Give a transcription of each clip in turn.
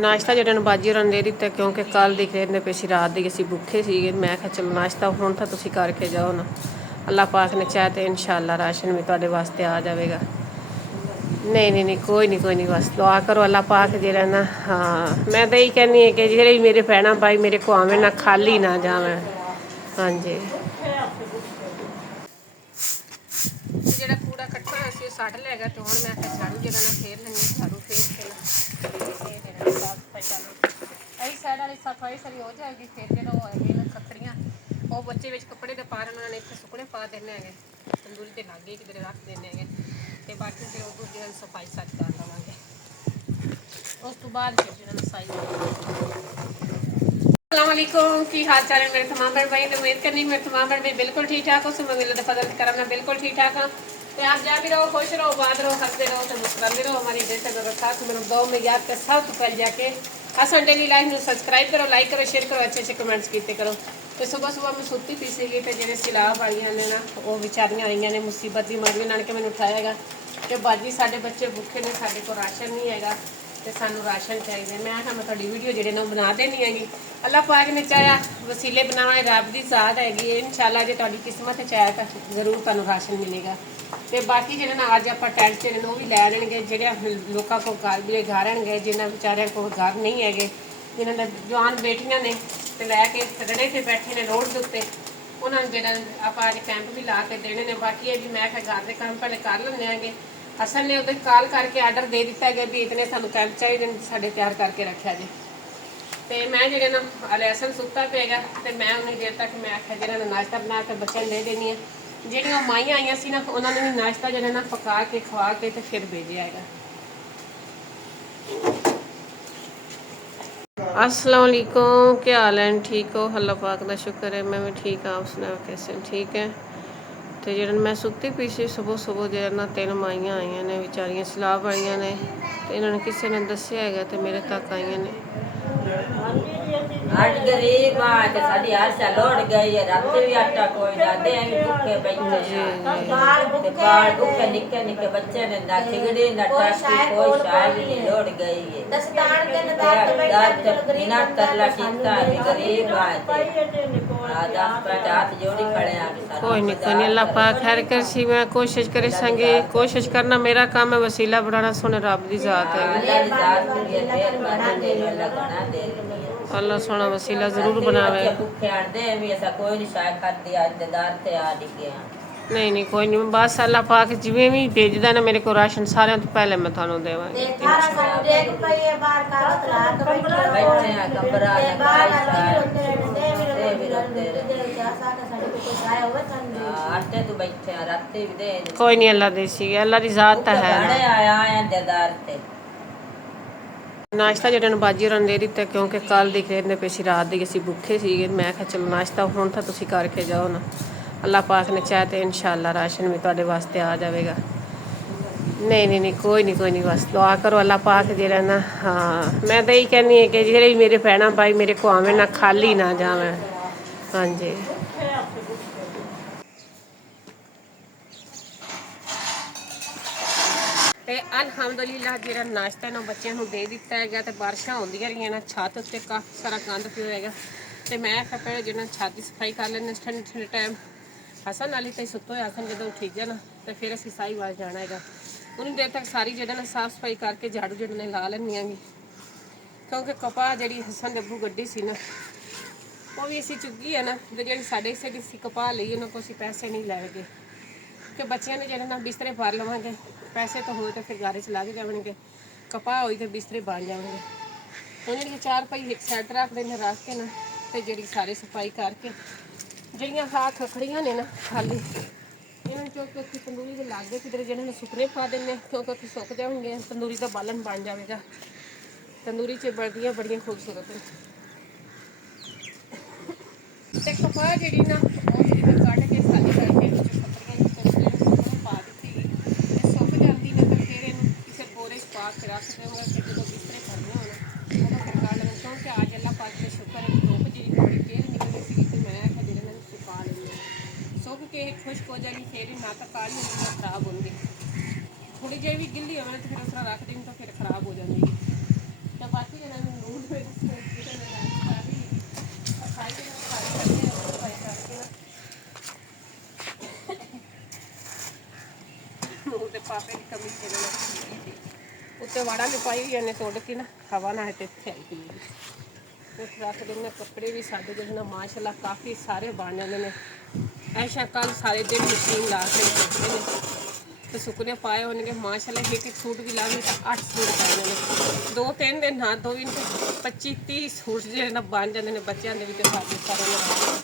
ਨਾਸ਼ਤਾ ਜਿਹੜਾ ਨੂੰ ਬਾਜੀ ਹੋਰਾਂ ਨੇ ਦੇ ਦਿੱਤਾ ਕਿਉਂਕਿ ਕੱਲ ਦੀ ਕਹਿੰਦੇ ਪਏ ਸੀ ਰਾਤ ਦੀ ਅਸੀਂ ਭੁੱਖੇ ਸੀਗੇ। ਮੈਂ ਕਿਹਾ ਚਲੋ ਨਾਸ਼ਤਾ ਹੁਣ ਤਾਂ ਤੁਸੀਂ ਕਰਕੇ ਜਾਓ ਨਾ। ਅੱਲਾਹ ਪਾਕ ਨੇ ਚਾਹਿਆ ਤੇ ਇਨਸ਼ਾਅੱਲਾ ਰਾਸ਼ਨ ਵੀ ਤੁਹਾਡੇ ਵਾਸਤੇ ਆ ਜਾਵੇਗਾ। ਨਹੀਂ ਕੋਈ ਨਹੀਂ ਬਸ ਦੁਆ ਕਰੋ ਅੱਲਾਹ ਪਾਕ ਜਿਹੜਾ ਨਾ। ਹਾਂ ਮੈਂ ਤਾਂ ਇਹੀ ਕਹਿੰਦੀ ਹਾਂ ਕਿ ਜਿਹੜੇ ਮੇਰੇ ਭੈਣਾਂ ਭਾਈ ਮੇਰੇ ਕੋ ਆਵੇਂ ਨਾ ਖਾਲੀ ਨਾ ਜਾਵਣ। ਹਾਂਜੀ ਜਿਹੜਾ ਕੂੜਾ ਇਕੱਠਾ ਹੋਇਆ ਸੀ ਉਹ ਸੱਟ ਲੈ ਗਿਆ ਤੇ ਹੁਣ ਮੈਂ ਕਿਹਾ ਝਾੜੂ ਜਿਹੜਾ ਨਾ ਫੇਰ ਲੈਂਦੀ ਝਾੜੂ ਫੇਰ ਕੇ ਜਿਹੜਾ ਸਾਫ ਸਫਾਈ ਚਾਲੂ ਇਹ ਸਾਈਡ ਵਾਲੀ ਸਫਾਈ ਸਾਰੀ ਹੋ ਜਾਏਗੀ। ਫਿਰ ਜਿਹੜਾ ਉਹ ਹੈਗੇ ਨਾ ਖੱਖੜੀਆਂ ਉਹ ਬੱਚੇ ਵਿੱਚ ਕੱਪੜੇ ਦੇ ਪਾ ਉਹਨਾਂ ਨੇ ਇੱਥੇ ਸੁੱਕਣੇ ਪਾ ਦੇਣੇ ਹੈਗੇ। ਤੰਦੂਰੀ ਤੇ ਲਾਗੇ ਕਿਧਰੇ ਰੱਖ ਦੇਣੇ ਹੈਗੇ ਤੇ ਬਾਕੀ ਫਿਰ ਉਹ ਦੂਜੇ ਦਿਨ ਸਫਾਈ ਸੱਚ ਕਰ ਲਵਾਂਗੇ। ਉਸ ਤੋਂ ਬਾਅਦ ਫਿਰ ਜਿਹੜਾ ਸਾਈ अस्सलामुअलैकुम की हाल चाल है मेरे तमाम बहन भाई। उम्मीद करनी मेरे तमाम बहन भाई बिल्कुल ठीक ठाक हो। सुबह मिलने फजल करम मैं बिल्कुल ठीक ठाक हाँ। तो आप जा भी रहो खुश रहो बात रहो हंसते रहो तो मुस्कुराते रहो। हमारी बेहतर साथ मेरे दो में याद कर सब तो पहले जाके असन डेली लाइफ में सब्सक्राइब करो लाइक करो शेयर करो अच्छे कमेंट्स किए करो। तो सुबह सुबह मैं सुती पी सी तो जो सैलाब वालियाँ ने ना वो बेचारियाँ आई ने मुसीबत की मरवी नाल के मैंने उठाया कि बाजी साढ़े बच्चे भुखे ने साढ़े को राशन नहीं है तो सानू राशन चाहिए। मैं आखा मैं थोड़ी वीडियो जी बना देनी हैगी। अल्लाह पाक ने चाया वसीले बनावे रब की ज़ात हैगी इंशाअल्लाह जो तुहाडी किस्मत चाहे तो जरूर तुहानू राशन मिलेगा। तो बाकी जो ना अज आप टेंट जो वो भी लै लेंगे जो लोगों को घर गए जिन्होंने बेचारियों को घर नहीं है जिन्होंने जवान बेटियां ने तो लैके रड़े से बैठे ने रोड के उत्ते उन्होंने जो आप अज कैंप भी ला के देने ने। बाकी भी मैं घर के काम पहले कर लेंगे। असल ने उधर कॉल करके आर्डर दे दिता गया भी इतने सानू कैंप चाहिए साढ़े तैयार करके रखा जी। तो मैं जो ना अलैसन सुता पेगा तो मैं उन्हें देर तक मैं आख्या जिन्होंने नाश्ता बना के बच्चों दे देनी है। ਜਿਹੜੀਆਂ ਮਾਈਆਂ ਆਈਆਂ ਸੀ ਨਾ ਉਹਨਾਂ ਨੇ ਵੀ ਨਾਸ਼ਤਾ ਜਿਹੜਾ ਨਾ ਪਕਾ ਕੇ ਖਵਾ ਕੇ ਤੇ ਫਿਰ ਭੇਜਿਆ ਹੈਗਾ। अस्सलाम वालेकुम क्या हाल है ठीक हो? अल्लाह पाक का शुक्र है मैं भी ठीक हाँ। आप सुनाओ कैसे ठीक है? तो जो मैं सुती पी सी सुबह जो ना 3 माइयां आईयां ने बेचारियां सैलाब वालियां ने तो इन्होंने किसी ने दसिया है तो मेरे तक आईयां ने। आज गरीब आज साडी आशा लौट गई है रात भी आटा कोई ना दे भूखे बैठे बाल भूखे निक्के निक्के बच्चे ने ना खिगड़ी ना टाकी कोई शायद नहीं लौट गई है दस्तान के दांत बिना तरला टीका भी गरीब आते आधा पर हाथ जोड़ी खड़े हैं। कोई नहीं अल्लाह पाक खैर कर सी मैं कोशिश करे संगे कोशिश करना मेरा काम है वसीला बनाना सोने रब दी जात है अल्लाह सोना वसीला जरूर बनावे। नहीं कोई नहीं बस अल्लाह पाक जिवें भी भेजदा ना मेरे को राशन सारे तो पहले मैं थानू देवांगी। कोई नहीं अल्लाह देसी अल्लाह दी जात है। नाश्ता जो बाजी होਰਾਂ ਨੇ ਦੇ ਦਿੱਤਾ ਕਿਉਂਕਿ ਕੱਲ ਦੀ ਕਹਿੰਦੇ ਪਏ ਸੀ ਰਾਤ ਦੀ ਅਸੀਂ ਭੁੱਖੇ ਸੀਗੇ। ਮੈਂ ਕਿਹਾ ਚਲੋ ਨਾਸ਼ਤਾ ਹੁਣ ਤਾਂ ਤੁਸੀਂ ਕਰਕੇ ਜਾਓ ਨਾ। ਅੱਲਾਹ ਪਾਕ ਨੇ ਚਾਹਿਆ ਤੇ ਇਨਸ਼ਾਅੱਲਾ ਰਾਸ਼ਨ ਵੀ ਤੁਹਾਡੇ ਵਾਸਤੇ ਆ ਜਾਵੇਗਾ। ਨਹੀਂ ਕੋਈ ਨਹੀਂ ਬਸ ਦੁਆ ਕਰੋ ਅੱਲਾਹ ਪਾਕ ਜਿਹੜਾ ਨਾ। ਹਾਂ ਮੈਂ ਤਾਂ ਇਹੀ ਕਹਿੰਦੀ ਹਾਂ ਕਿ ਜਿਹੜੇ ਮੇਰੇ ਭੈਣਾਂ ਭਾਈ ਮੇਰੇ ਕੋ ਆਵੇਂ ਨਾ ਖਾਲੀ ਨਾ ਜਾਵਣ। ਹਾਂਜੀ ਤੇ ਅਲਹਮਦੁਲਿਲਾ ਜਿਹੜਾ ਨਾਸ਼ਤਾ ਨਾ ਬੱਚਿਆਂ ਨੂੰ ਦੇ ਦਿੱਤਾ ਹੈਗਾ ਤੇ ਬਾਰਿਸ਼ਾਂ ਹੁੰਦੀਆਂ ਰਹੀਆਂ ਨਾ ਛੱਤ ਉੱਤੇ ਕਾਫੀ ਸਾਰਾ ਗੰਦ ਪਿਆ ਹੈਗਾ ਤੇ ਮੈਂ ਪਹਿਲੇ ਜਿਹੜਾ ਛੱਤ ਦੀ ਸਫਾਈ ਕਰ ਲੈਣੇ ਠੰਡੇ ਟਾਈਮ ਹਸਨ ਵਾਲੀ ਤੇ ਸੁੱਤੋ ਹੋਇਆ ਹਸਨ ਜਦੋਂ ਠੀਕ ਹੈ ਨਾ ਤੇ ਫਿਰ ਅਸੀਂ ਸਾਈ ਵਾਲ ਜਾਣਾ ਹੈਗਾ। ਉਹਨੂੰ ਦੇਰ ਤੱਕ ਸਾਰੀ ਜਿਹੜਾ ਨਾ ਸਾਫ ਸਫਾਈ ਕਰਕੇ ਝਾੜੂ ਜਿਹੜਾ ਨੇ ਲਾ ਲੈਣੀ ਆਂਗੀ ਕਿਉਂਕਿ ਕਪਾਹ ਜਿਹੜੀ ਹਸਨ ਡੱਬੂ ਗੱਡੀ ਸੀ ਨਾ ਉਹ ਵੀ ਅਸੀਂ ਚੁੱਕੀ ਹੈ ਨਾ ਤੇ ਜਿਹੜੀ ਸਾਡੇ ਹਿੱਸੇ ਦੀ ਸੀ ਕਪਾਹ ਲਈ ਉਹਨਾਂ ਕੋਲ ਅਸੀਂ ਪੈਸੇ ਨਹੀਂ ਲੈਣਗੇ ਕਿ ਬੱਚਿਆਂ ਨੇ ਜਿਹੜੇ ਨਾ ਬਿਸਤਰੇ ਭਰ ਲਵਾਂਗੇ पैसे तो होए तो फिर गारे च लग जाएंगे कपा हुई तो बिस्तरे बन जाएंगे। तो जी 4 पाई एक साइड रख देने रख के ना तो जी सारी सफाई करके जड़ियाँ खा खखड़ियाँ ने ना खाली इन्होंने चुक के उत्थे तंदूरी के लागे किधर जिन्होंने सुकने पा देने क्योंकि उत्थे सुक जाएंगे तंदूरी का बालन बन जाएगा। तंदूरी च बढ़िया बड़िया खूबसूरत तो कपा जी ना कट के खाली करके पा के रख देंगे फिर जो बिस्तरे भरने होने वो फिर कर लेंगे क्योंकि अज अल्लाह पाक का शुक्र है धुप जी थोड़ी फिर निकलनी सी तो मैं आखिया जिन्हें सुखा लेंगे सुख के खुश्क हो जाएगी फिर ना तो काली होगी ना खराब होंगी थोड़ी जी भी गिल्ली हो तो फिर उस तरह रख देंगे तो फिर खराब हो जाएगी तो बाकी जो ਤੇ ਵਾੜਾ ਵੀ ਪਾਈ ਹੋਈ ਨੇ ਤੋੜ ਕੇ ਨਾ ਹਵਾ ਨਾਲ ਤੇ ਇੱਥੇ ਆਈ ਪਈ ਤੇ ਰੱਖ ਦਿੰਦੇ ਕੱਪੜੇ ਵੀ ਸਾਡੇ ਜਿਹੜੇ ਨਾ ਮਾਸ਼ਾਅੱਲਾ ਕਾਫੀ ਸਾਰੇ ਬਣ ਜਾਂਦੇ ਨੇ ਐਸ਼ਾ ਕੱਲ ਸਾਰੇ ਦਿਨ ਮਸ਼ੀਨ ਲਾ ਕੇ ਸੁੱਕਦੇ ਨੇ ਤੇ ਸੁੱਕਨੇ ਪਾਏ ਹੋਣਗੇ ਮਾਸ਼ਾਅੱਲਾ ਇੱਕ ਸੂਟ ਵੀ ਲਾਵੇ ਤਾਂ 8 ਸੂਟ ਪੈ ਜਾਂਦੇ ਨੇ 2-3 ਦਿਨ ਨਾ 2 ਦਿਨ 25-30 ਸੂਟ ਜਿਹੜੇ ਨਾ ਬਣ ਜਾਂਦੇ ਨੇ ਬੱਚਿਆਂ ਦੇ ਵੀ ਤੇ ਸਾਡੇ ਸਾਰੇ ਨਾਲ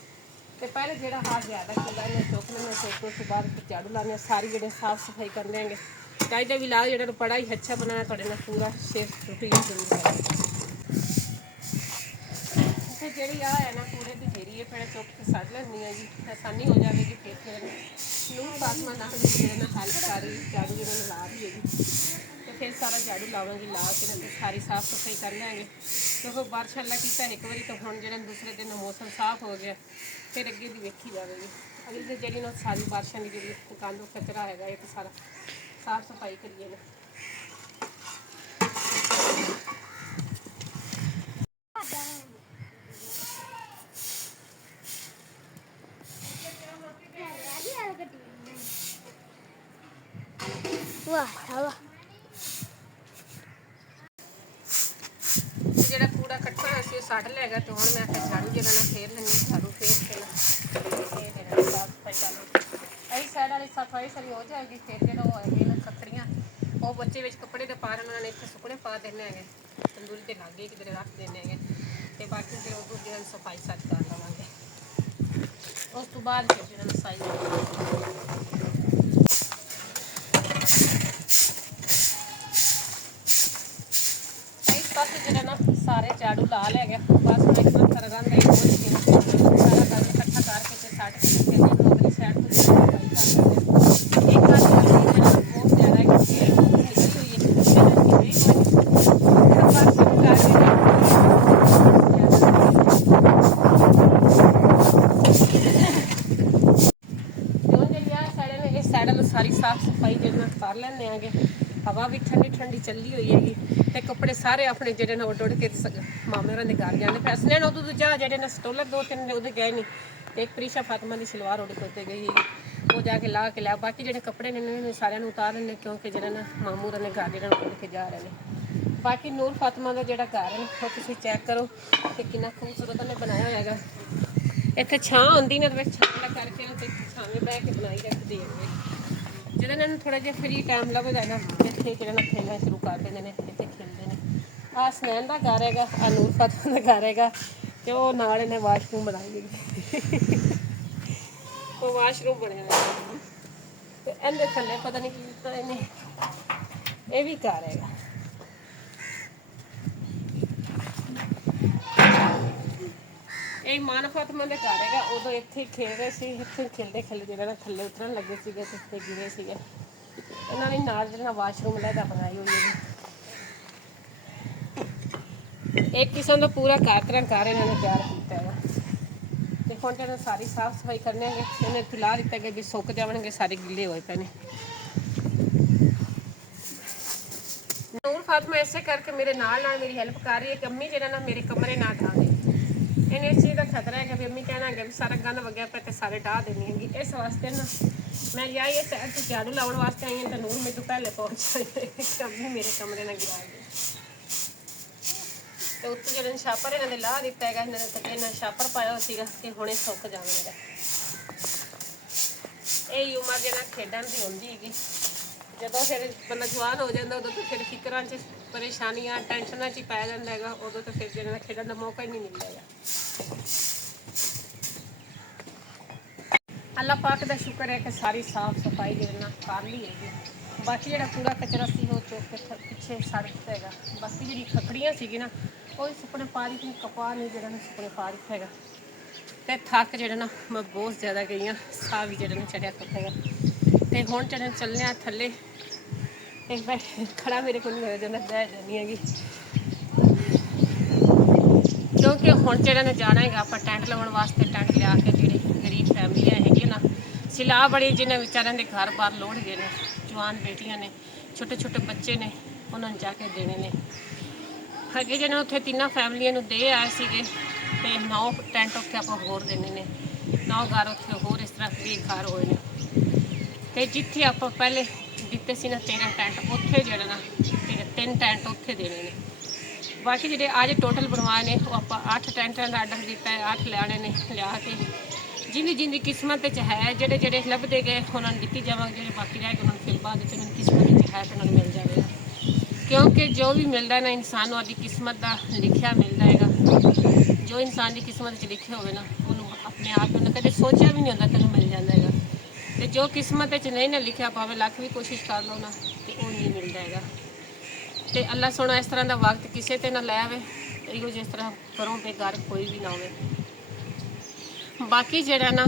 ਤੇ ਪਹਿਲੇ ਜਿਹੜਾ ਹਾਲ ਜ਼ਿਆਦਾ ਕਿਲਾ ਨੇ ਚੁੱਕ ਲੈਣੇ ਚੁੱਕਣ ਤੋਂ ਬਾਅਦ ਝਾੜੂ ਲਾਣੇ ਸਾਰੀ ਜਿਹੜੇ ਸਾਫ ਸਫਾਈ ਕਰ ਲੈਣਗੇ ਚਾਹੀਦਾ ਵੀ ਲਾ ਜਿਹੜਾ ਬੜਾ ਹੀ ਅੱਛਾ ਬਣਾਉਣਾ ਤੁਹਾਡੇ ਨਾਲ ਪੂਰਾ ਸ਼ੇਰ ਰੂਟੀਨ ਜ਼ਰੂਰ ਹੈ ਤੇ ਜਿਹੜੀ ਆ ਹੈ ਨਾ ਕੂੜੇ ਦੀ ਢੇਰੀ ਹੈ ਫਿਰ ਚੁੱਕ ਕੇ ਸੱਟ ਲੈਂਦੀ ਆ ਜੀ ਆਸਾਨੀ ਹੋ ਜਾਵੇਗੀ ਫਿਰ ਨੂੰ ਬਾਸਮਾ ਨਾਲ ਜਿਹੜੇ ਨਾਲ ਹੈਲਪ ਕਰ ਰਹੀ ਝਾੜੂ ਜਿਹੜਾ ਨਾਲ ਲਾ ਰਹੀ ਹੈਗੀ ਤੇ ਫਿਰ ਸਾਰਾ ਝਾੜੂ ਲਾਵਾਂਗੇ ਲਾ ਕੇ ਤੇ ਸਾਰੀ ਸਾਫ ਸਫਾਈ ਕਰ ਲਾਂਗੇ ਕਿਉਂਕਿ ਬਾਰਿਸ਼ ਅੱਲਾ ਕੀਤਾ ਇੱਕ ਵਾਰੀ ਤਾਂ ਹੁਣ ਜਿਹੜਾ ਦੂਸਰੇ ਦਿਨ ਮੌਸਮ ਸਾਫ ਹੋ ਗਿਆ ਫਿਰ ਅੱਗੇ ਦੀ ਵੇਖੀ ਜਾਵੇਗੀ ਅਗਲੀ ਜਿਹੜੀ ਨਾ ਸਾਰੀ ਬਾਰਿਸ਼ਾਂ ਦੀ ਜਿਹੜੀ ਕੰਧ ਕਚਰਾ ਹੈਗਾ ਇਹ ਤਾਂ ਸਾਰਾ ਸਾਫ ਸਫਾਈ ਕਰੀਏ ਨਾ ਜਿਹੜਾ ਕੂੜਾ ਇਕੱਠਾ ਅਸੀਂ ਸੱਟ ਲਿਆਗਾ ਤੇ ਹੁਣ ਮੈਂ ਫਿਰ ਝਾੜੂ ਜਿਹੜਾ ਨਾ ਫੇਰ ਲੈਣੀ ਝਾੜੂ ਫੇਰ ਕੇ ਇਹ ਜਿਹੜਾ ਸਾਫ ਸਫਾਈ ਕਰਨਾ ਇਹ ਸਾਈਡ ਵਾਲੀ ਸਫਾਈ ਸਾਰੀ ਹੋ ਜਾਏਗੀ ਫਿਰ ਜਿਹੜਾ ਹੋਏਗੀ ਨਾ ਕੱਕੜੀਆਂ ਉਹ ਬੱਚੇ ਵਿੱਚ ਕੱਪੜੇ ਦੇ ਪਾ ਉਹਨਾਂ ਨੇ ਇੱਥੇ ਸੁੱਕਣੇ ਪਾ ਦੇਣੇ ਹੈਗੇ ਤੰਦੂਰੀ ਦੇ ਲਾਗੇ ਕਿਧਰੇ ਰੱਖ ਦੇਣੇ ਹੈਗੇ ਤੇ ਬਾਕੀ ਫਿਰ ਉਹ ਜਿਹੜਾ ਸਫਾਈ ਸੱਟ ਕਰ ਲਵਾਂਗੇ ਉਸ ਤੋਂ ਬਾਅਦ ਫਿਰ ਜਿਹੜਾ ਸਾਈ ਜਿਹੜਾ ਨਾ ਸਾਰੇ ਝਾੜੂ ਲਾ ਲਿਆ ਗਿਆ ਬਸ ਹੁਣ ਇੱਕ ਨਾ ਸਰਗਾਂ ਦਾ ਹੀ ਸਾਰਾ ਗੱਲ ਇਕੱਠਾ ਕਰਕੇ ਤੇ ਛੱਡ ਕੇ ਫਿਰ ਇਹਨੂੰ ਆਪਣੀ ਸਾਈਡ ਤੋਂ ਸਫਾਈ ਕਰ ਸਕਦੇ ਇੱਕ ਗੱਲ ਬਹੁਤ ਜ਼ਿਆਦਾ ਹੈ ਕਿ ਇਹ ਨਿਕਲੀ ਹੋਈ ਹੈ ਸਾਰੀ ਸਾਫ ਸਫਾਈ ਜਿਹੜਾ ਕਰ ਲੈਂਦੇ ਆਗੇ ਹਵਾ ਵੀ ਠੰਡੀ ਠੰਡੀ ਚੱਲੀ ਹੋਈ ਹੈਗੀ ਤੇ ਕੱਪੜੇ ਸਾਰੇ ਆਪਣੇ ਜਿਹੜੇ ਨੇ ਉੱਡ ਉੱਡ ਕੇ ਮਾਮੇ ਹੋਰਾਂ ਦੇ ਘਰ ਜਾਂਦੇ ਫੈਸਲੇ ਨੇ ਉਦੋਂ ਦੂਜਾ ਜਿਹੜੇ ਨੇ ਸਟੋਲਰ 2-3 ਉਹਦੇ ਗਏ ਨਹੀਂ ਇੱਕ ਪ੍ਰੀਸ਼ਾ ਫਾਤਮਾ ਦੀ ਸਲਵਾਰ ਉੱਡ ਕੇ ਗਈ ਹੈਗੀ ਉਹ ਜਾ ਕੇ ਲਾ ਕੇ ਲਿਆ ਬਾਕੀ ਜਿਹੜੇ ਕੱਪੜੇ ਨੇ ਸਾਰਿਆਂ ਨੂੰ ਉਤਾਰ ਲੈਣੇ ਕਿਉਂਕਿ ਜਿਹੜੇ ਨਾ ਮਾਮੂ ਹੋਰਾਂ ਦੇ ਘਰ ਜਿਹੜੇ ਉੱਡ ਕੇ ਜਾ ਰਹੇ ਨੇ ਬਾਕੀ ਨੂਰ ਫਾਤਮਾ ਦਾ ਜਿਹੜਾ ਘਰ ਹੈ ਉਹ ਤੁਸੀਂ ਚੈੱਕ ਕਰੋ ਕਿ ਕਿੰਨਾ ਖੂਬਸੂਰਤ ਉਹਨੇ ਬਣਾਇਆ ਹੋਇਆ ਹੈਗਾ ਇੱਥੇ ਛਾਂ ਹੁੰਦੀ ਨੇ ਤੇ ਛਾਂ ਦਾ ਕਰਕੇ ਤੇ ਛਾਵੇਂ ਬਹਿ ਕੇ ਬਣਾਈ ਰੱਖਦੇ ਹੈਗੇ ਜਿਹਦੇ ਨਾਲ ਥੋੜਾ ਜਿਹਾ ਫਰੀ ਟਾਈਮ ਲੱਗਦਾ ਨਾ ਇੱਥੇ ਜਿਹੜਾ ਨਾ ਖੇਲਣਾ ਸ਼ੁਰੂ ਕਰ ਦਿੰਦੇ ਨੇ ਇੱਥੇ ਖੇਲਦੇ ਨੇ ਆਹ ਸਨੈਨ ਦਾ ਘਰ ਹੈਗਾ ਆਹ ਨੂਰ ਫਾਤਮਾ ਦਾ ਘਰ ਹੈਗਾ ਤੇ ਉਹ ਨਾਲ ਇਹਨੇ ਵਾਸ਼ਰੂਮ ਬਣਾਈ ਹੈਗੀ ਉਹ ਵਾਸ਼ਰੂਮ ਬਣਿਆ ਹੋਇਆ ਤੇ ਇਹਦੇ ਥੱਲੇ ਪਤਾ ਨਹੀਂ ਕੀ ਕੀਤਾ ਇਹਨੇ ਇਹ ਵੀ ਘਰ ਹੈਗਾ ਇਹ ਮਾਨ ਫਾਤਮਾ ਦੇ ਘਰ ਹੈਗਾ ਉਦੋਂ ਇੱਥੇ ਖੇਡ ਰਹੇ ਸੀ ਇੱਥੇ ਖੇਲਦੇ ਜਿਹੜਾ ਨਾ ਥੱਲੇ ਉਤਰਨ ਲੱਗੇ ਸੀਗੇ ਤੇ ਇੱਥੇ ਗਿਰੇ ਸੀਗੇ ਇਹਨਾਂ ਨੇ ਨਾਲ ਜਿਹੜਾ ਵਾਸ਼ਰੂਮ ਲੈਦਾ ਬਣਾਈ ਹੋਈ ਹੈ ਇੱਕ ਕਿਸਮ ਦਾ ਪੂਰਾ ਕਾਤਰਾ ਘਰ ਇਹਨਾਂ ਨੇ ਤਿਆਰ ਕੀਤਾ ਹੈਗਾ ਤੇ ਹੁਣ ਜਦੋਂ ਸਾਰੀ ਸਾਫ ਸਫਾਈ ਕਰਨੇ ਹੈਗੇ ਇਹਨੇ ਫਿਲਹਾਲ ਦਿੱਤਾ ਕਿ ਵੀ ਸੁੱਕ ਜਾਵਣਗੇ ਸਾਰੇ ਗਿੱਲੇ ਹੋਏ ਪਏ ਨੇ ਨੂਰ ਫਾਤਮਾ ਐਸੇ ਕਰਕੇ ਮੇਰੇ ਨਾਲ ਮੇਰੀ ਹੈਲਪ ਕਰ ਰਹੀ ਹੈ ਕਿ ਅੰਮੀ ਜਿਹੜਾ ਨਾ ਮੇਰੇ ਕਮਰੇ ਨਾ ਢਾਹ ਦੇ ਇਹਨੇ ਇਸ ਚੀਜ਼ ਦਾ ਖਤਰਾ ਹੈ ਕਿ ਅੰਮੀ ਕਹਿਣਾ ਹੈਗਾ ਵੀ ਸਾਰਾ ਗੰਦ ਵਗਿਆ ਪਿਆ ਤੇ ਸਾਰੇ ਢਾਹ ਦੇਣੀ ਹੈਗੀ ਇਸ ਵਾਸਤੇ ਨਾ ਮੈਂ ਜਾਈ ਇਹ ਸਾਈਡ ਤੋਂ ਝਾੜੂ ਲਾਉਣ ਵਾਸਤੇ ਆਈ ਹਾਂ ਤਾਂ ਨੂਰ ਮੇਰੇ ਤੋਂ ਪਹਿਲੇ ਪਹੁੰਚ ਜਾਏ ਅੰਮੀ ਮੇਰੇ ਕਮਰੇ ਨਾਲ ਗਿਰਾ ਗਈ ਤੇ ਉੱਤੇ ਜਿਹੜਾ ਛਾਪਰ ਇਹਨਾਂ ਦੇ ਲਾ ਦਿੱਤਾ ਹੈਗਾ ਇਹਨਾਂ ਛਾਪਰ ਪਾਇਆ ਹੋਇਆ ਸੀਗਾ ਕਿ ਹੁਣੇ ਸੁੱਕ ਜਾਵੇਗਾ ਇਹ ਉਮਰ ਜਿਹੜਾ ਖੇਡਣ ਦੀ ਹੁੰਦੀ ਹੈਗੀ ਜਦੋਂ ਫਿਰ ਬੰਦਾ ਜਵਾਨ ਹੋ ਜਾਂਦਾ ਉਦੋਂ ਤਾਂ ਫਿਰ ਫਿਕਰਾਂ 'ਚ ਪਰੇਸ਼ਾਨੀਆਂ ਟੈਨਸ਼ਨਾਂ 'ਚ ਹੀ ਪੈ ਜਾਂਦਾ ਹੈਗਾ ਉਦੋਂ ਤਾਂ ਫਿਰ ਜਿਹੜਾ ਖੇਡਣ ਦਾ ਮੌਕਾ ਹੀ ਨਹੀਂ ਮਿਲਦਾ ਹੈਗਾ ਅੱਲਾ ਪਾਕ ਦਾ ਸ਼ੁਕਰ ਹੈ ਕਿ ਸਾਰੀ ਸਾਫ ਸਫਾਈ ਜਿਹੜੇ ਨਾਲ ਕਰ ਲਈ ਹੈਗੀ ਬਾਕੀ ਜਿਹੜਾ ਕੂੜਾ ਕਚਰਾ ਸੀ ਉਹ ਚੁੱਕ ਕੇ ਪਿੱਛੇ ਸੜਕ ਤੇ ਹੈਗਾ ਬਾਕੀ ਜਿਹੜੀ ਖੱਕੜੀਆਂ ਸੀਗੀ ਨਾ ਉਹ ਸੁਪਨੇ ਪਾ ਰਹੀ ਸੀ ਕਪਾਹ ਨਹੀਂ ਜਿਹੜਾ ਨਾ ਸੁਪਨੇ ਪਾ ਰਿਹਾ ਹੈਗਾ ਤੇ ਥੱਕ ਜਿਹੜਾ ਨਾ ਮੈਂ ਬਹੁਤ ਜ਼ਿਆਦਾ ਗਈ ਹਾਂ ਸਾਹ ਵੀ ਜਿਹੜਾ ਨਾ ਚੜਿਆ ਕਰਦਾ ਹੈਗਾ ਤੇ ਹੁਣ ਜਿਹੜਾ ਚੱਲਣਾ ਥੱਲੇ ਇੱਕ ਵਾਰ ਖੜਾ ਮੇਰੇ ਕੋਲ ਨਹੀਂ ਜਾਂਦਾ ਬਹਿ ਜਾਂਦੀ ਹੈਗੀ ਕਿਉਂਕਿ ਹੁਣ ਜਿਹੜਾ ਨੇ ਜਾਣਾ ਹੈਗਾ ਆਪਾਂ ਟੈਂਟ ਲਾਉਣ ਵਾਸਤੇ ਟੈਂਟ ਲਿਆ ਕੇ ਜਿਹੜੀ ਗਰੀਬ ਫੈਮਲੀਆਂ ਹੈਗੀਆਂ ਨਾ ਸਿਲਾਹ ਬੜੀ ਜਿਹਨਾਂ ਵਿਚਾਰਿਆਂ ਦੇ ਘਰ ਬਾਹਰ ਲੋੜ ਗਏ ਨੇ ਜਵਾਨ ਬੇਟੀਆਂ ਨੇ ਛੋਟੇ ਛੋਟੇ ਬੱਚੇ ਨੇ ਉਹਨਾਂ ਨੂੰ ਜਾ ਕੇ ਦੇਣੇ ਨੇ ਅੱਗੇ ਜਿਹਨਾਂ ਉੱਥੇ 3 ਫੈਮਲੀਆਂ ਨੂੰ ਦੇ ਆਏ ਸੀਗੇ ਤੇ 9 ਟੈਂਟ ਉੱਥੇ ਆਪਾਂ ਹੋਰ ਦੇਣੇ ਨੇ 9 ਘਰ ਉੱਥੇ ਹੋਰ ਇਸ ਤਰ੍ਹਾਂ 20 ਘਰ ਹੋਏ ਨੇ ਤੇ ਜਿੱਥੇ ਆਪਾਂ ਪਹਿਲੇ ਦਿੱਤੇ ਸੀ ਨਾ 13 ਟੈਂਟ ਉੱਥੇ ਜਿਹੜਾ ਨਾ 73 3 ਟੈਂਟ ਉੱਥੇ ਦੇਣੇ ਨੇ। ਬਾਕੀ ਜਿਹੜੇ ਅੱਜ ਟੋਟਲ ਬਣਵਾਏ ਨੇ ਉਹ ਆਪਾਂ 8 ਟੈਂਟਾਂ ਦਾ ਆਰਡਰ ਦਿੱਤਾ ਹੈ, 8 ਲਿਆਣੇ ਨੇ। ਲਿਆ ਕੇ ਜਿੰਨੀ ਜਿੰਨੀ ਕਿਸਮਤ ਵਿੱਚ ਹੈ, ਜਿਹੜੇ ਜਿਹੜੇ ਲੱਭਦੇ ਗਏ ਉਹਨਾਂ ਨੂੰ ਦਿੱਤੀ ਜਾਵਾਂਗੇ, ਜਿਹੜੇ ਬਾਕੀ ਰਹਿ ਗਏ ਉਹਨਾਂ ਨੂੰ ਫਿਰ ਬਾਅਦ ਵਿੱਚ ਉਹਨਾਂ ਦੀ ਕਿਸਮਤ ਵਿੱਚ ਹੈ ਤਾਂ ਉਹਨਾਂ ਨੂੰ ਮਿਲ ਜਾਵੇਗਾ। ਕਿਉਂਕਿ ਜੋ ਵੀ ਮਿਲਦਾ ਨਾ ਇਨਸਾਨ ਨੂੰ ਆਪਣੀ ਕਿਸਮਤ ਦਾ ਲਿਖਿਆ ਮਿਲਦਾ ਹੈਗਾ। ਜੋ ਇਨਸਾਨ ਦੀ ਕਿਸਮਤ ਵਿੱਚ ਲਿਖਿਆ ਹੋਵੇ ਨਾ ਉਹਨੂੰ ਆਪਣੇ ਆਪ ਉਹਨੇ ਕਦੇ ਸੋਚਿਆ ਵੀ ਨਹੀਂ ਹੁੰਦਾ ਤੈਨੂੰ ਮਿਲ ਜਾਂਦਾ ਹੈਗਾ। ਤੇ ਜੋ ਕਿਸਮਤ ਵਿੱਚ ਨਹੀਂ ਨਾ ਲਿਖਿਆ, ਭਾਵੇਂ ਲੱਖ ਵੀ ਕੋਸ਼ਿਸ਼ ਕਰ ਲਓ ਨਾ ਤੇ ਉਹ ਨਹੀਂ ਮਿਲਦਾ ਹੈਗਾ। ਤੇ ਅੱਲਾ ਸੋਹਣਾ ਇਸ ਤਰ੍ਹਾਂ ਦਾ ਵਕਤ ਕਿਸੇ ਤੇ ਨਾ ਲੈ ਆਵੇ, ਇਹੋ ਜਿਸ ਤਰ੍ਹਾਂ ਕਰੋ ਬੇਕਾਰ ਕੋਈ ਵੀ ਨਾ ਹੋਵੇ। ਬਾਕੀ ਜਿਹੜਾ ਨਾ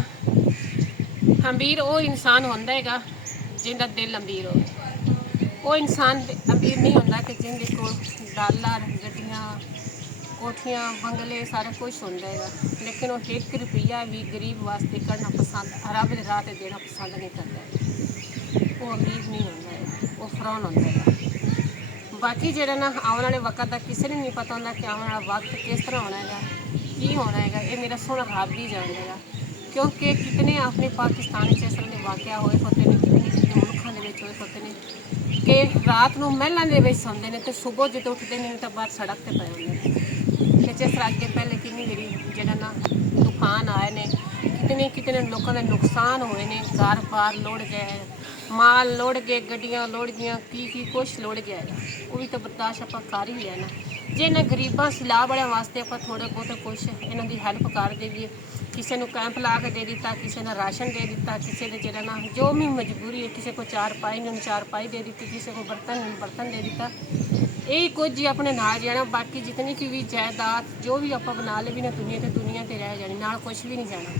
ਅਮੀਰ ਉਹ ਇਨਸਾਨ ਹੁੰਦਾ ਹੈਗਾ ਜਿਹਦਾ ਦਿਲ ਅਮੀਰ ਹੋਵੇ। ਉਹ ਇਨਸਾਨ ਅਮੀਰ ਨਹੀਂ ਹੁੰਦਾ ਕਿ ਜਿਹਦੇ ਕੋਲ ਡਾਲਰ, ਗੱਡੀਆਂ, ਕੋਠੀਆਂ, ਬੰਗਲੇ ਸਾਰਾ ਕੁਝ ਹੁੰਦਾ ਹੈਗਾ, ਲੇਕਿਨ ਉਹ 1 ਰੁਪਈਆ ਵੀ ਗਰੀਬ ਵਾਸਤੇ ਕਰਨਾ ਪਸੰਦ, ਰੱਬ ਦੇ ਰਾਹ 'ਤੇ ਦੇਣਾ ਪਸੰਦ ਨਹੀਂ ਕਰਦਾ। ਉਹ ਅਮੀਰ ਨਹੀਂ ਹੁੰਦਾ ਹੈਗਾ, ਉਹ ਫਰੌਨ ਹੁੰਦਾ ਹੈਗਾ। ਬਾਕੀ ਜਿਹੜਾ ਨਾ ਆਉਣ ਵਾਲੇ ਵਕਤ ਦਾ ਕਿਸੇ ਨੂੰ ਨਹੀਂ ਪਤਾ ਹੁੰਦਾ ਕਿ ਆਉਣ ਵਾਲਾ ਵਕਤ ਕਿਸ ਤਰ੍ਹਾਂ ਹੋਣਾ ਹੈਗਾ, ਕੀ ਹੋਣਾ ਹੈਗਾ। ਇਹ ਮੇਰਾ ਸੋਹਣਾ ਰੱਬ ਹੀ ਜਾਣਦਾ ਹੈਗਾ। ਕਿਉਂਕਿ ਕਿਤਨੇ ਆਪਣੇ ਪਾਕਿਸਤਾਨ ਵਿੱਚ ਇਸ ਤਰ੍ਹਾਂ ਦੇ ਵਾਕਿਆ ਹੋਏ ਹੁੰਦੇ ਨੇ, ਕਿਤਨੇ ਮੁਲਕਾਂ ਦੇ ਵਿੱਚ ਹੋਏ ਹੁੰਦੇ ਨੇ ਕਿ ਰਾਤ ਨੂੰ ਮਹਿਲਾਂ ਦੇ ਵਿੱਚ ਸੌਂਦੇ ਨੇ ਤੇ ਸਵੇਰ ਜਦੋਂ ਉੱਠਦੇ ਨੇ ਤਾਂ ਬਾਹਰ ਸੜਕ 'ਤੇ ਪਏ ਹੁੰਦੇ ਨੇ। ਕਿ ਜਿਸ ਤਰ੍ਹਾਂ ਅੱਗੇ ਪਹਿਲੇ ਕਿੰਨੀ ਵਾਰੀ ਜਿਹੜਾ ਨਾ ਤੂਫਾਨ ਆਏ ਨੇ, ਕਿਤਨੇ ਲੋਕਾਂ ਦੇ ਨੁਕਸਾਨ ਹੋਏ ਨੇ, ਘਰ ਬਾਰ ਲੁੜ ਗਏ, ਮਾਲ ਲੁੜ ਗਏ, ਗੱਡੀਆਂ ਲੁੜ ਗਈਆਂ, ਕੀ ਕੁਛ ਲੁੜ ਗਿਆ ਹੈਗਾ। ਉਹ ਵੀ ਤਾਂ ਬਰਦਾਸ਼ਤ ਆਪਾਂ ਕਰ ਹੀ ਲਿਆ ਨਾ। ਜੇ ਇਹਨਾਂ ਗਰੀਬਾਂ ਸਲਾਬ ਵਾਲਿਆਂ ਵਾਸਤੇ ਆਪਾਂ ਥੋੜ੍ਹੇ ਬਹੁਤ ਕੁਛ ਇਹਨਾਂ ਦੀ ਹੈਲਪ ਕਰ ਦੇਈਏ, ਕਿਸੇ ਨੂੰ ਕੈਂਪ ਲਾ ਕੇ ਦੇ ਦਿੱਤਾ, ਕਿਸੇ ਨੇ ਰਾਸ਼ਨ ਦੇ ਦਿੱਤਾ, ਕਿਸੇ ਦੇ ਜਿਹੜਾ ਨਾ ਜੋ ਵੀ ਮਜਬੂਰੀ ਹੈ, ਕਿਸੇ ਕੋ 4 ਪਾਈ ਨੂੰ 4 ਪਾਈ ਦੇ ਦਿੱਤੀ, ਕਿਸੇ ਕੋ ਬਰਤਨ ਦੇ ਦਿੱਤਾ। ਇਹ ਕੁਝ ਹੀ ਆਪਣੇ ਨਾਲ ਜਾਣਾ। ਬਾਕੀ ਜਿਤਨੀ ਕਿ ਵੀ ਜਾਇਦਾਦ ਜੋ ਵੀ ਆਪਾਂ ਬਣਾ ਲਏ ਵੀ ਨਾ ਦੁਨੀਆ ਤੇ ਰਹਿ ਜਾਣੀ, ਨਾਲ ਕੁਛ ਵੀ ਨਹੀਂ ਜਾਣਾ।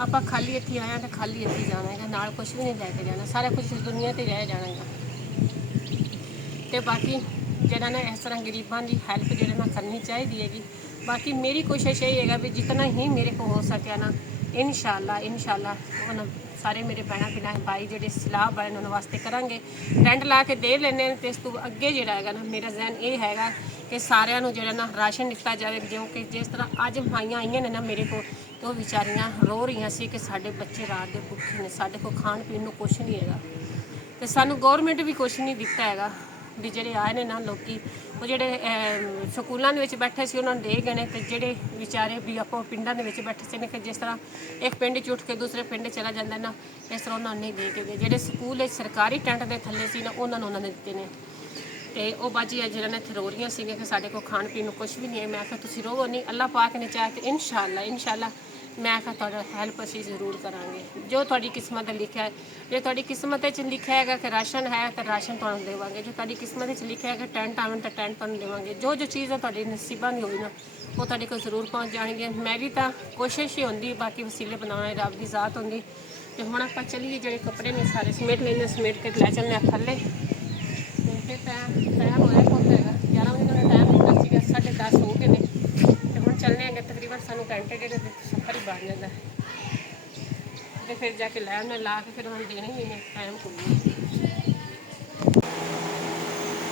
ਆਪਾਂ ਖਾਲੀ ਹੱਥੀਂ ਆਇਆ ਤਾਂ ਖਾਲੀ ਹੱਥੀਂ ਜਾਣਾ ਹੈਗਾ, ਨਾਲ ਕੁਛ ਵੀ ਨਹੀਂ ਲੈ ਕੇ ਜਾਣਾ, ਸਾਰਾ ਕੁਛ ਇਸ ਦੁਨੀਆ ਤੇ ਰਹਿ ਜਾਣਾ ਹੈਗਾ। ਤੇ ਬਾਕੀ ਜਿਹੜਾ ਨਾ ਇਸ ਤਰ੍ਹਾਂ ਗਰੀਬਾਂ ਦੀ ਹੈਲਪ ਜਿਹੜਾ ਨਾ ਕਰਨੀ ਚਾਹੀਦੀ ਹੈਗੀ। ਬਾਕੀ ਮੇਰੀ ਕੋਸ਼ਿਸ਼ ਇਹ ਹੈਗਾ ਵੀ ਜਿਤਨਾ ਹੀ ਮੇਰੇ ਕੋਲ ਹੋ ਸਕਿਆ ਨਾ ਇਨਸ਼ਾਅੱਲਾ ਉਹਨਾਂ ਸਾਰੇ ਮੇਰੇ ਭੈਣਾਂ ਭਾਈ ਜਿਹੜੇ ਸਲਾਹ ਵਾਲੇ ਉਹਨਾਂ ਵਾਸਤੇ ਕਰਾਂਗੇ। ਟੈਂਟ ਲਾ ਕੇ ਦੇ ਲੈਂਦੇ ਨੇ। ਤੇ ਇਸ ਤੋਂ ਅੱਗੇ ਜਿਹੜਾ ਹੈਗਾ ਨਾ ਮੇਰਾ ਜ਼ਹਿਨ ਇਹ ਹੈਗਾ ਕਿ ਸਾਰਿਆਂ ਨੂੰ ਜਿਹੜਾ ਨਾ ਰਾਸ਼ਨ ਦਿੱਤਾ ਜਾਵੇ। ਕਿਉਂਕਿ ਜਿਸ ਤਰ੍ਹਾਂ ਅੱਜ ਮਾਈਆਂ ਆਈਆਂ ਨੇ ਨਾ ਮੇਰੇ ਕੋਲ, ਤੇ ਉਹ ਵਿਚਾਰੀਆਂ ਰੋ ਰਹੀਆਂ ਸੀ ਕਿ ਸਾਡੇ ਬੱਚੇ ਰਾਤ ਦੇ ਭੁੱਖੇ ਨੇ, ਸਾਡੇ ਕੋਲ ਖਾਣ ਪੀਣ ਨੂੰ ਕੁਛ ਨਹੀਂ ਹੈਗਾ। ਤੇ ਸਾਨੂੰ ਗੌਰਮੈਂਟ ਵੀ ਕੁਛ ਨਹੀਂ ਦਿੱਤਾ ਹੈਗਾ। ਵੀ ਜਿਹੜੇ ਆਏ ਨੇ ਨਾ ਲੋਕੀ, ਉਹ ਜਿਹੜੇ ਸਕੂਲਾਂ ਦੇ ਵਿੱਚ ਬੈਠੇ ਸੀ ਉਹਨਾਂ ਨੂੰ ਦੇ ਗਏ ਨੇ। ਤੇ ਜਿਹੜੇ ਵਿਚਾਰੇ ਵੀ ਆਪਾਂ ਪਿੰਡਾਂ ਦੇ ਵਿੱਚ ਬੈਠੇ ਸੀ ਨੇ ਕਿ ਜਿਸ ਤਰ੍ਹਾਂ ਇੱਕ ਪਿੰਡ 'ਚ ਉੱਠ ਕੇ ਦੂਸਰੇ ਪਿੰਡ ਚਲਾ ਜਾਂਦਾ ਨਾ, ਇਸ ਤਰ੍ਹਾਂ ਉਹਨਾਂ ਨੇ ਦੇ ਕੇ ਗਏ। ਜਿਹੜੇ ਸਕੂਲ ਸਰਕਾਰੀ ਟੈਂਟ ਦੇ ਥੱਲੇ ਸੀ ਨਾ ਉਹਨਾਂ ਨੇ ਦਿੱਤੇ ਨੇ। ਤੇ ਉਹ ਬਾਜੀ ਜਿਹੜਾ ਨਾ ਇੱਥੇ ਰੋ ਰਹੀਆਂ ਸੀਗੀਆਂ ਕਿ ਸਾਡੇ ਕੋਲ ਖਾਣ ਪੀਣ ਨੂੰ ਕੁਛ ਵੀ ਨਹੀਂ ਹੈ। ਮੈਂ ਕਿਹਾ ਤੁਸੀਂ ਰੋਵੋ ਨਹੀਂ, ਅੱਲਾਹ ਪਾਕ ਨੇ ਚਾਹਿਆ ਤੇ ਇਨਸ਼ਾਅੱਲਾ ਮੈਂ ਕਿਹਾ ਤੁਹਾਡਾ ਹੈਲਪ ਅਸੀਂ ਜ਼ਰੂਰ ਕਰਾਂਗੇ। ਜੋ ਤੁਹਾਡੀ ਕਿਸਮਤ ਦਾ ਲਿਖਿਆ ਹੈ, ਜੇ ਤੁਹਾਡੀ ਕਿਸਮਤ ਵਿੱਚ ਲਿਖਿਆ ਹੈਗਾ ਕਿ ਰਾਸ਼ਨ ਹੈ ਤਾਂ ਰਾਸ਼ਨ ਤੁਹਾਨੂੰ ਦੇਵਾਂਗੇ। ਜੋ ਤੁਹਾਡੀ ਕਿਸਮਤ ਵਿੱਚ ਲਿਖਿਆ ਹੈਗਾ ਟੈਂਟ ਆਉਣ ਤਾਂ ਟੈਂਟ ਤੁਹਾਨੂੰ ਦੇਵਾਂਗੇ। ਜੋ ਚੀਜ਼ ਤੁਹਾਡੀ ਨਸੀਬਾਂ ਦੀ ਹੋਈ ਨਾ ਉਹ ਤੁਹਾਡੇ ਕੋਲ ਜ਼ਰੂਰ ਪਹੁੰਚ ਜਾਣਗੇ। ਮੇਰੀ ਤਾਂ ਕੋਸ਼ਿਸ਼ ਹੀ ਹੁੰਦੀ, ਬਾਕੀ ਵਸੀਲੇ ਬਣਾਉਣੇ ਰੱਬ ਦੀ ਜ਼ਾਤ ਹੁੰਦੀ। ਤੇ ਹੁਣ ਆਪਾਂ ਚੱਲੀਏ, ਜਿਹੜੇ ਕੱਪੜੇ ਨੇ ਸਾਰੇ ਸਮੇਟ ਲੈਣੇ, ਸਮੇਟ ਕੇ ਲੈ ਚੱਲਦੇ ਆ ਥੱਲੇ। ਤੇ ਫਿਰ ਟਾਈਮ ਹੋਇਆ ਬਹੁਤ ਹੈਗਾ, 11 ਵਜੇ ਦਾ ਟਾਈਮ ਹੁੰਦਾ ਸੀਗਾ, 10:30 ਹੋ ਗਏ ਨੇ। ਤੇ ਹੁਣ ਚੱਲਣੇ ਹੈਗੇ, ਤਕਰੀਬਨ ਸਾਨੂੰ ਘੰਟੇ ਡੇਢ ਦੇ ਸਫ਼ਰ ਹੀ ਬਣ ਜਾਂਦਾ। ਤੇ ਫਿਰ ਜਾ ਕੇ ਲੈਣ ਨਾਲ ਲਾ ਕੇ ਫਿਰ ਉਹਨਾਂ ਨੂੰ ਦੇਣੇ ਹੀ ਨੇ ਟਾਈਮ ਕੋਈ।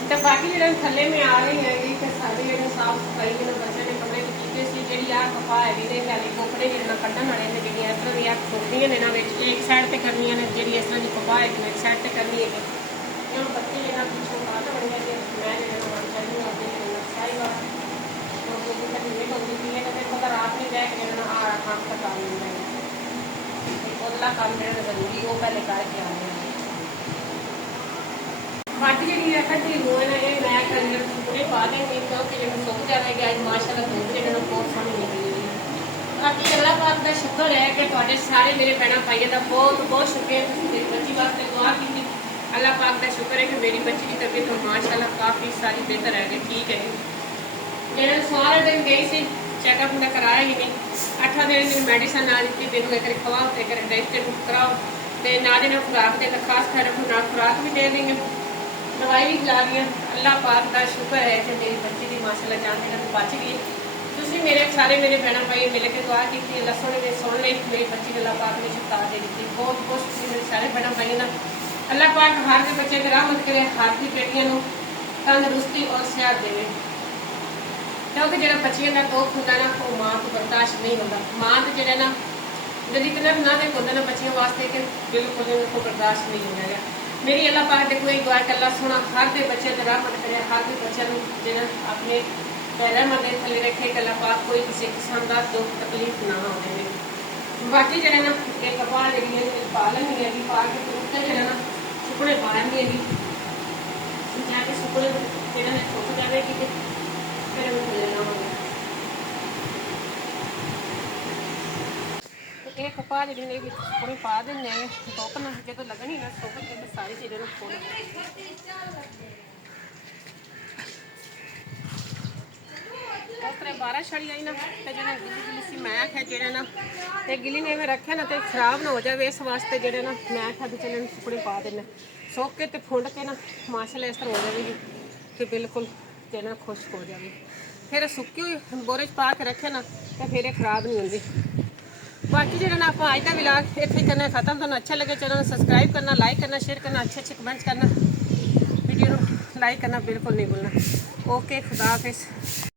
ਤੇ ਬਾਕੀ ਜਿਹੜੇ ਥੱਲੇ ਮੈਂ ਆ ਰਹੀ ਹੈਗੀ ਕਿ ਸਾਡੇ ਜਿਹੜੇ ਸਾਫ਼ ਸਫਾਈ ਦੇ ਬੱਚਿਆਂ ਨੇ ਕੱਪੜੇ ਕੀਤੇ ਸੀ। ਜਿਹੜੀ ਆਹ ਕਪਾਹ ਹੈਗੀ ਨੇ ਹਾਲੇ ਕੱਪੜੇ ਜਿਹੜੇ ਕੱਢਣ ਵਾਲੇ ਨੇ, ਜਿਹੜੀਆਂ ਇਸ ਤਰ੍ਹਾਂ ਦੀਆਂ ਟੋਕਰੀਆਂ ਨੇ ਨਾ ਵਿੱਚ ਇੱਕ ਸਾਈਡ ਤੇ ਕਰਨੀਆਂ ਨੇ, ਜਿਹੜੀ ਇਸ ਤਰ੍ਹਾਂ ਦੀ ਕਪਾਹ ਹੈਗੀ ਨੇ ਇੱਕ ਸਾਈਡ ਤੇ ਕਰਨੀ ਹੈਗੀ। ਹੁਣ ਬੱਚੇ ਜਿਹੜਾ ਪਿੱਛੋਂ ਬਾਹਰ ਬਣ ਗਏ, ਮੈਂ ਜਿਹੜਾ ਬਣ ਚੱਲੀ ਆਪਣੀ ਸਾਈ ਵਾਰ ਕਦੀ ਲੇਟ ਹੁੰਦੀ ਸੀ ਹੈ। ਫਿਰ ਪਤਾ ਰਾਤ ਨਹੀਂ ਰਹਿ ਕੇ ਜਿਹੜਾ ਆਹ ਕੰਮ ਪਤਾ ਨਹੀਂ ਹੈ। ਉਹਦਾ ਕੰਮ ਜਿਹੜਾ ਜ਼ਰੂਰੀ ਉਹ ਪਹਿਲੇ ਕਰਕੇ ਆਉਂਦੇ ਨੇ। ਬਾਕੀ ਜਿਹੜੀ ਹੈ ਕੱਢੀ ਹੋਏ ਨੇ ਇਹ ਮੈਂ ਕਲਰ ਪੂਰੇ ਪਾ ਦੇਂਗੇ ਕਿਉਂਕਿ ਜਿਹੜਾ ਸੁੱਕ ਜਾਵੇਗਾ। ਅੱਜ ਮਾਸ਼ਾਅੱਲਾ ਧੁੱਪ ਜਿਹੜਾ ਨੂੰ ਬਹੁਤ ਸੋਹਣੀ ਨਿਕਲੀ ਹੈ। ਬਾਕੀ ਅੱਲਾਹ ਪਾਕ ਦਾ ਸ਼ੁਕਰ ਹੈ ਕਿ ਤੁਹਾਡੇ ਸਾਰੇ ਮੇਰੇ ਭੈਣਾਂ ਭਾਈਆਂ ਦਾ ਬਹੁਤ ਬਹੁਤ ਸ਼ੁਕਰੀਆ। ਤੁਸੀਂ ਮੇਰੀ ਬੱਚੀ ਵਾਸਤੇ ਦੁਆ ਕੀਤੀ। ਅੱਲਾਹ ਪਾਕ ਦਾ ਸ਼ੁਕਰ ਹੈ ਕਿ ਮੇਰੀ ਬੱਚੀ ਦੀ ਤਬੀਅਤ ਮਾਸ਼ਾਅੱਲਾ ਕਾਫੀ ਸਾਰੀ ਬਿਹਤਰ ਹੈ ਕਿ ਠੀਕ ਹੈ। ਜਿਹੜਾ ਸਾਰੇ ਦਿਨ ਗਈ ਸੀ ਚੈੱਕਅਪ ਮੈਂ ਕਰਾਇਆ ਹੀ ਨਹੀਂ। 8 ਦਿਨ ਦੀ ਮੈਡੀਸਨ ਨਾਲ ਦਿੱਤੀ, ਮੈਨੂੰ ਇੱਕ ਵਾਰੀ ਖਵਾਓ ਤੇ ਇੱਕ ਟੈਸਟ ਕਰਾਓ ਤੇ ਨਾਲ ਦੀ ਨਾਲ ਖੁਰਾਕ ਦੇ ਖਾਸ ਖਿਆਲ ਰੱਖੋ, ਨਾਲ ਖੁਰਾਕ ਵੀ ਦੇ ਦੇਂਗੇ, ਦਵਾਈ ਵੀ ਖਿਲਾ ਰਹੀ। ਅੱਲਾਹ ਪਾਕ ਦਾ ਸ਼ੁਕਰ ਹੈ ਕਿ ਮੇਰੀ ਬੱਚੀ ਦੀ ਮਾਸ਼ਾਅੱਲਾ ਜਾਨ ਜਿਹੜਾ ਬਚ ਗਈ। ਤੁਸੀਂ ਮੇਰੇ ਸਾਰੇ ਮੇਰੇ ਭੈਣਾਂ ਭਾਈ ਮਿਲ ਕੇ ਦੁਆ ਕੀਤੀ, ਅੱਲਾਹ ਸੋਹਣੇ ਨੇ ਸੁਣ ਲਈ, ਮੇਰੀ ਬੱਚੀ ਨੂੰ ਅੱਲਾਹ ਪਾਕ ਨੇ ਸ਼ਿਫਾ ਦੇ ਦਿੱਤੀ। ਬਹੁਤ ਬਹੁਤ ਤੁਸੀਂ ਮੇਰੇ ਸਾਰੇ ਭੈਣਾਂ ਭਾਈਆਂ ਦਾ ਅੱਲਾਹ ਪਾਕ ਹਰ ਦੇ ਬੱਚੇ ਦੀ ਰਹਿਮਤ ਕਰੇ, ਹਰ ਦੀ ਬੇਟੀਆਂ ਨੂੰ ਤੰਦਰੁਸਤੀ ਔਰ ਸਿਹਤ ਦੇਵੇ। ਕਿਉਂਕਿ ਜਿਹੜਾ ਬੱਚਿਆਂ ਦਾ ਦੁੱਖ ਹੁੰਦਾ ਨਾ ਉਹ ਮਾਂ ਤੋਂ ਬਰਦਾਸ਼ਤ ਨਹੀਂ ਹੁੰਦਾ। ਮਾਂ ਤੇ ਜਿਹੜਾ ਨਾ ਜਦ ਇਤਨਾ ਨਾ ਦੇ ਹੁੰਦਾ ਨਾ ਬੱਚਿਆਂ ਵਾਸਤੇ ਕਿ ਬਿਲਕੁਲ ਇਹਨਾਂ ਕੋਲ ਬਰਦਾਸ਼ਤ ਨਹੀਂ ਹੁੰਦਾ ਹੈਗਾ। ਮੇਰੀ ਅੱਲਾਹ ਪਾਕ ਦੇ ਕੋਈ ਦੁਆ ਕਰ, ਅੱਲਾਹ ਸੋਹਣਾ ਹਰ ਦੇ ਬੱਚੇ ਤੇ ਰਹਿਮਤ ਕਰੇ, ਹਰ ਦੇ ਬੱਚਿਆਂ ਨੂੰ ਜਿਹੜਾ ਆਪਣੇ ਰਹਿਮਤ ਦੇ ਥੱਲੇ ਰੱਖੇ, ਅੱਲਾਹ ਪਾਕ ਕੋਈ ਕਿਸੇ ਕਿਸਮ ਦਾ ਦੁੱਖ ਤਕਲੀਫ ਨਾ ਹੋਵੇ ਨੇ। ਬਾਕੀ ਜਿਹੜੇ ਨਾ ਇਹ ਕਪਾਹ ਜਿਹੜੀ ਹੈ ਪਾ ਲੈਣੀ ਹੈਗੀ, ਪਾ ਕੇ ਉੱਤੇ ਜਿਹੜਾ ਨਾ ਸੁੱਕਣੇ ਪਾ ਲੈਣੀ ਹੈਗੀ, ਜਾ ਕੇ ਸੁੱਕਣੇ ਜਿਹੜਾ ਨੇ ਸੁੱਕ ਜਾਵੇਗੀ ਤੇ ਫਿਰ ਉਹ ਥੱਲੇ ਲਾਵਾਂਗੇ। ਇਹ ਕਪਾਹ ਜਿਹੜੀ ਨੇ ਵਿੱਚ ਸੁੱਕਣੇ ਪਾ ਦਿੰਦੇ ਆ, ਸੁੱਕ ਨਾ ਜਦੋਂ ਲੱਗਣੀ ਨਾ ਸੁੱਕ ਕੇ ਤੇ ਸਾਰੀ ਚੀਜ਼ਾਂ ਨੂੰ ਖੋਲ ਉਸ ਤਰ੍ਹਾਂ ਬਾਰਿਸ਼ ਵਾਲੀ ਆਈ ਨਾ ਤੇ ਜਿਹੜਾ ਗਿੱਲੀ ਗਿੱਲੀ ਸੀ ਮੈਂ ਆਖਿਆ ਜਿਹੜਾ ਨਾ ਤੇ ਗਿੱਲੀ ਨੇ ਮੈਂ ਰੱਖਿਆ ਨਾ ਤੇ ਖਰਾਬ ਨਾ ਹੋ ਜਾਵੇ, ਇਸ ਵਾਸਤੇ ਜਿਹੜੇ ਨਾ ਮੈਂ ਆਖਿਆ ਵੀ ਚੱਲ ਇਹਨੂੰ ਸੁੱਕਣੇ ਪਾ ਦਿੰਦੇ, ਸੁੱਕ ਕੇ ਤੇ ਫੁੰਡ ਕੇ ਨਾ ਮਾਸ਼ਾਅੱਲਾ ਇਸ ਤਰ੍ਹਾਂ ਹੋ ਜਾਵੇਗੀ ਕਿ ਬਿਲਕੁਲ ਜਿਹੜਾ ਖੁਸ਼ਕ ਹੋ ਜਾਵੇ। ਫਿਰ ਸੁੱਕੀ ਹੋਈ ਬੋਰੇ 'ਚ ਪਾ ਕੇ ਰੱਖੇ ਨਾ ਤੇ ਫਿਰ ਇਹ ਖਰਾਬ ਨਹੀਂ ਹੁੰਦੀ। ਬਾਕੀ ਜਿਹੜਾ ਨਾ ਆਪਾਂ ਅੱਜ ਦਾ ਵਲੌਗ ਇੱਥੇ ਕਰਨਾ ਖਤਮ। ਤੁਹਾਨੂੰ ਅੱਛਾ ਲੱਗੇ ਚੈਨਲ ਨੂੰ ਸਬਸਕ੍ਰਾਈਬ ਕਰਨਾ, ਲਾਈਕ ਕਰਨਾ, ਸ਼ੇਅਰ ਕਰਨਾ, अच्छे कमेंट्स करना, वीडियो ਨੂੰ लाइक करना बिल्कुल नहीं भूलना। ओके, खुदा हाफिज़।